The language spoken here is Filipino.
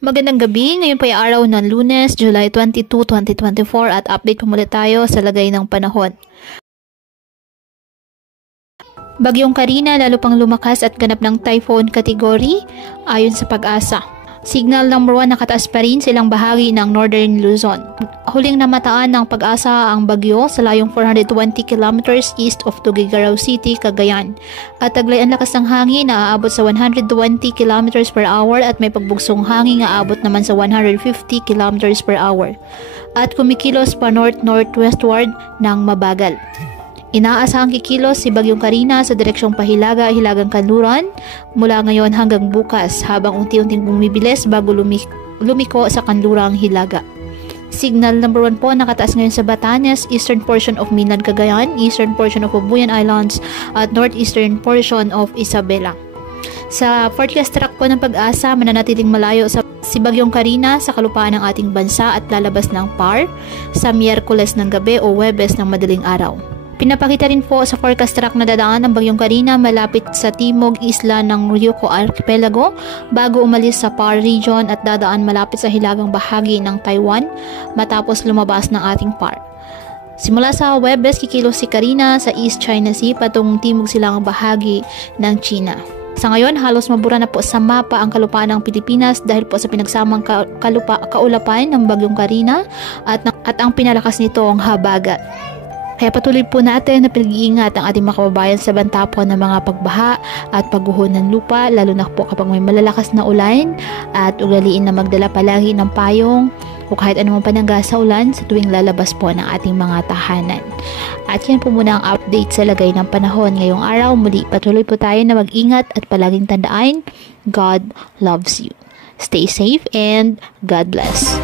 Magandang gabi, ngayon po ay araw ng Lunes, July 22, 2024 at update po muli tayo sa lagay ng panahon. Bagyong Karina lalo pang lumakas at ganap ng typhoon category ayon sa Pag-asa. Signal number 1 nakataas pa rin sa ilang bahagi ng Northern Luzon. Huling namataan ng Pag-asa ang bagyo sa layong 420 kilometers east of Tuguegarao City, Cagayan. At taglay ang lakas ng hangin na aabot sa 120 kilometers per hour at may pagbugsong hangin na aabot naman sa 150 kilometers per hour. At kumikilos pa north-northwestward ng mabagal. Inaasahang kikilos si Bagyong Karina sa direksyong Pahilaga, Hilagang Kanluran mula ngayon hanggang bukas habang unti-unting bumibilis bago lumiko sa Kanlurang Hilaga. Signal number 1 po nakataas ngayon sa Batanes, eastern portion of mainland Cagayan, eastern portion of Obuyan Islands at northeastern portion of Isabela. Sa forecast track po ng Pag-asa, mananatiling malayo si Bagyong Karina sa kalupaan ng ating bansa at lalabas ng PAR sa Miyerkules ng gabi o Huwebes ng madaling araw. Pinapakita rin po sa forecast track na dadaan ng Bagyong Karina malapit sa timog isla ng Ryukyu Archipelago bago umalis sa PAR region at dadaan malapit sa hilagang bahagi ng Taiwan matapos lumabas ng ating PAR. Simula sa Huwebes, kikilos si Karina sa East China Sea patungong timog silangang bahagi ng China. Sa ngayon, halos mabura na po sa mapa ang kalupaan ng Pilipinas dahil po sa pinagsamang kaulapan ng Bagyong Karina at ang pinalakas nito ang habagat. Kaya patuloy po natin na pinag-iingat ang ating mga kababayan sa banta po ng mga pagbaha at pagguho ng lupa, lalo na po kapag may malalakas na ulan, at ugaliin na magdala palagi ng payong o kahit anumang panangga sa ulan sa tuwing lalabas po ng ating mga tahanan. At yan po muna ang update sa lagay ng panahon ngayong araw. Muli patuloy po tayo na mag-ingat at palaging tandaan, God loves you. Stay safe and God bless.